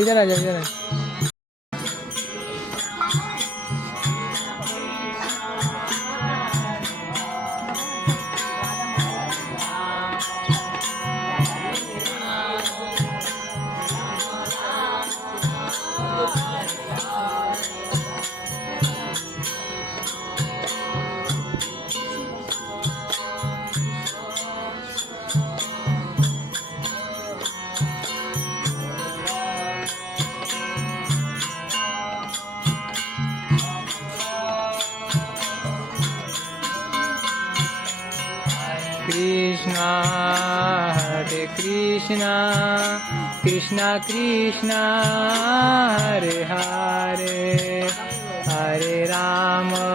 इधर आ जाओ इधर। Krishna Hare Krishna Krishna Krishna Hare Hare Hare Rama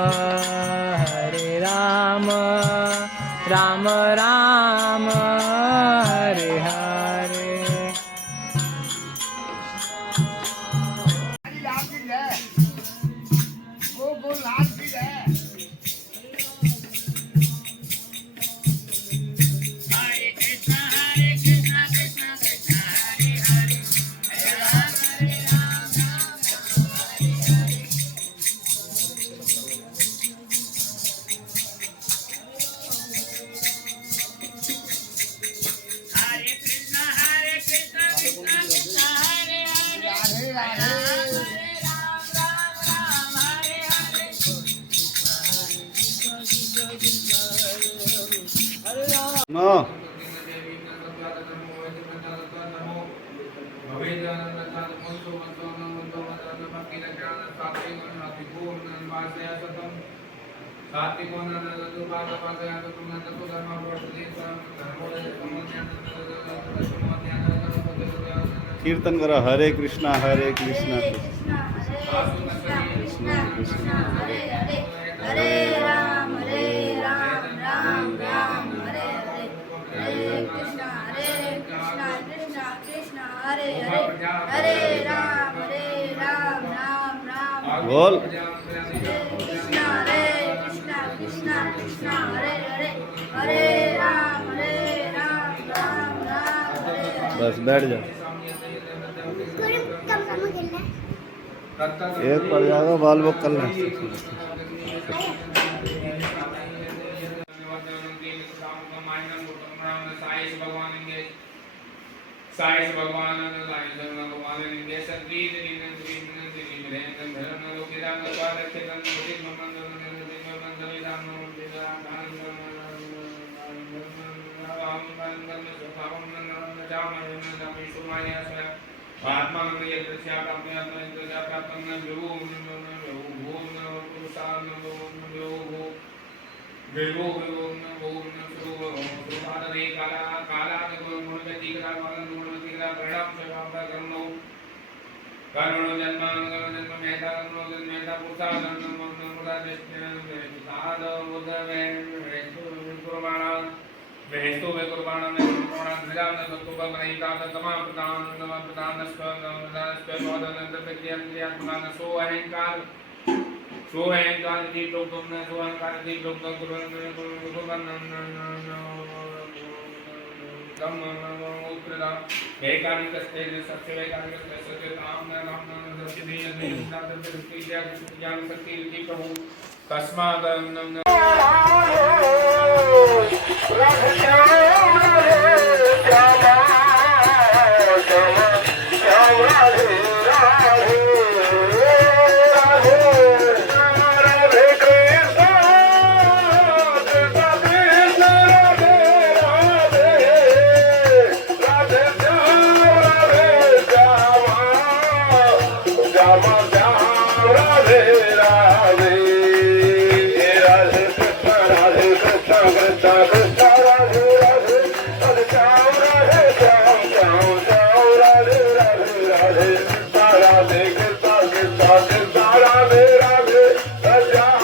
Rama Rama Hare Hare। No. कीर्तन करो हरे कृष्णा कृष्णा कृष्णा हरे हरे हरे राम राम राम हरे हरे हरे कृष्णा कृष्णा कृष्णा हरे हरे हरे राम राम राम बोल कृष्णा कृष्णा कृष्णा हरे हरे हरे राम राम राम बस बैठ जाओ। एक पड़ जाएगा बाल बुक कर लें। साइस भगवान भगवान श्याम श्याम राधे राधे राधे कृष्ण कृष्ण कृष्ण राधे राधे हरे श्याम श्याम श्याम राधे राधे राधे कृष्ण कृष्ण कृष्ण राधे राधे राधे